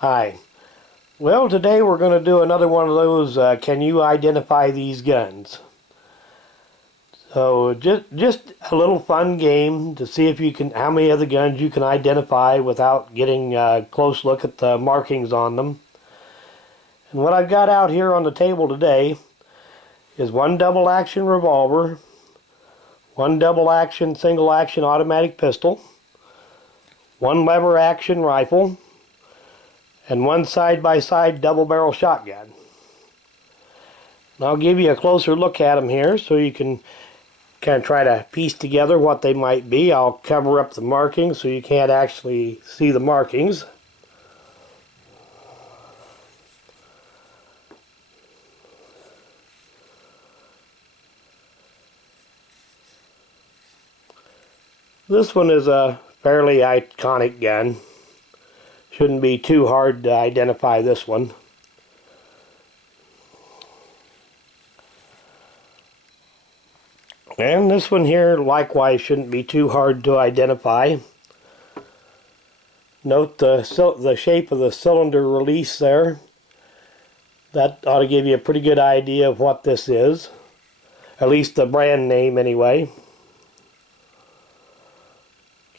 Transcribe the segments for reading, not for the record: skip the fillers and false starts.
Hi. Well, today we're going to do another one of those can you identify these guns? So just a little fun game to see if you can how many of the guns you can identify without getting a close look at the markings on them. And what I've got out here on the table today is one double action revolver, one double action single action automatic pistol, one lever action rifle, and one side-by-side double-barrel shotgun. And I'll give you a closer look at them here so you can kind of try to piece together what they might be. I'll cover up the markings so you can't actually see the markings. This one is a fairly iconic gun. Shouldn't be too hard to identify this one. And this one here likewise shouldn't be too hard to identify. Note the shape of the cylinder release there. That ought to give you a pretty good idea of what this is. At least the brand name anyway.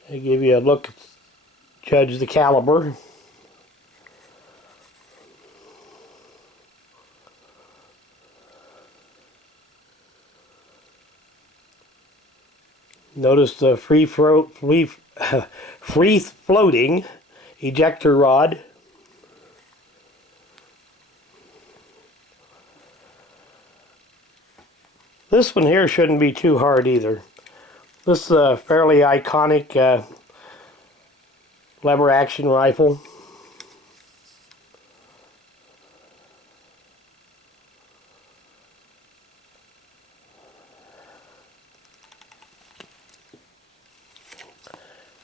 I give you a look, judge the caliber. Notice the free floating ejector rod. This one here shouldn't be too hard either. This is a fairly iconic lever action rifle.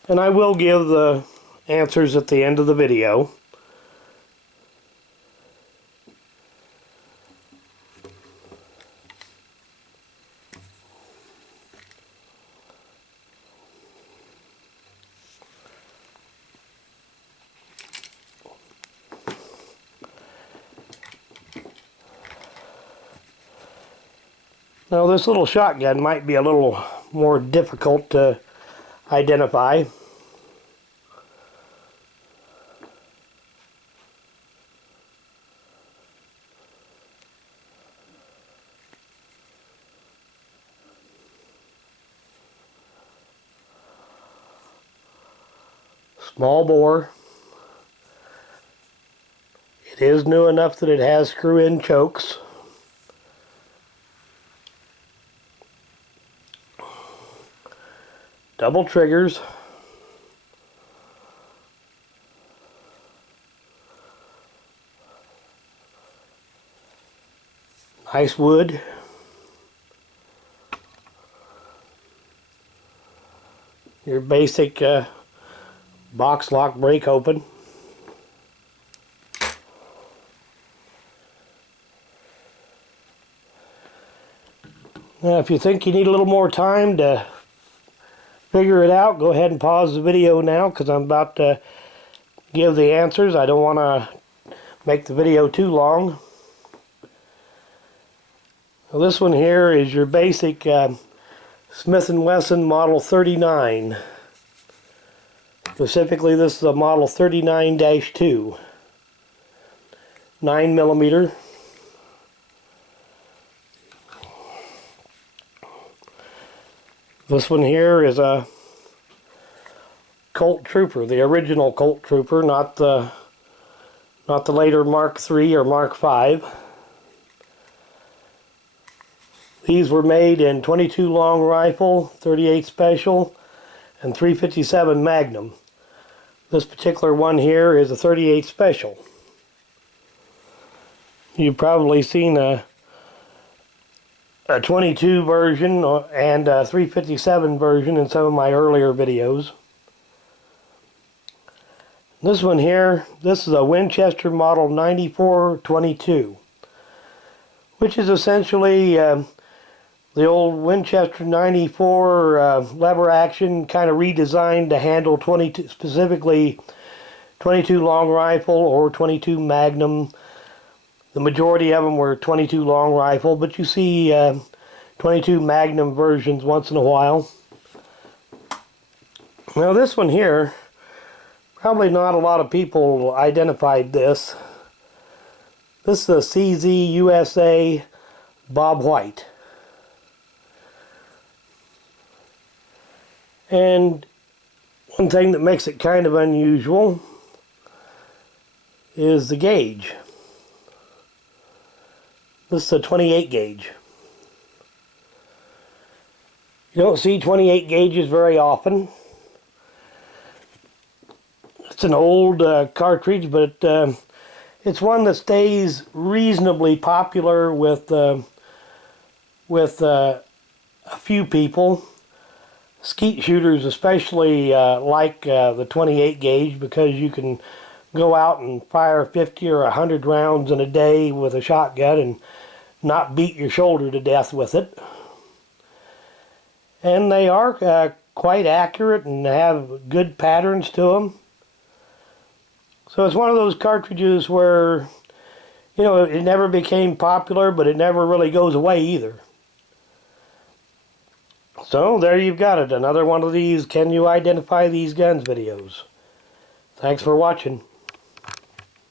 And I will give the answers at the end of the video. Now this little shotgun might be a little more difficult to identify. Small bore. It is new enough that it has screw-in chokes. Double triggers. Nice wood. Your basic box lock break open. Now if you think you need a little more time to figure it out, go ahead and pause the video now because I'm about to give the answers. I don't want to make the video too long. Well, this one here is your basic Smith & Wesson Model 39. Specifically, this is a Model 39-2. 9mm. This one here is a Colt Trooper, the original Colt Trooper, not the later Mark III or Mark V. These were made in 22 long rifle, 38 special, and 357 Magnum. This particular one here is a 38 special. You've probably seen a 22 version and a 357 version in some of my earlier videos. This one here, this is a Winchester Model 9422, which is essentially the old Winchester 94 lever action, kind of redesigned to handle specifically 22 long rifle or 22 Magnum. The majority of them were 22 long rifle, but you see 22 Magnum versions once in a while. Now this one here, probably not a lot of people identified this. This is a CZ USA Bob White. And one thing that makes it kind of unusual is the gauge. This is a 28 gauge. You don't see 28 gauges very often. It's an old cartridge, but it's one that stays reasonably popular with a few people. Skeet shooters especially like the 28 gauge because you can go out and fire 50 or 100 rounds in a day with a shotgun and not beat your shoulder to death with it. And they are quite accurate and have good patterns to them. So it's one of those cartridges where, you know, it never became popular, but it never really goes away either. So there you've got it, another one of these Can You Identify These Guns videos. Thanks for watching.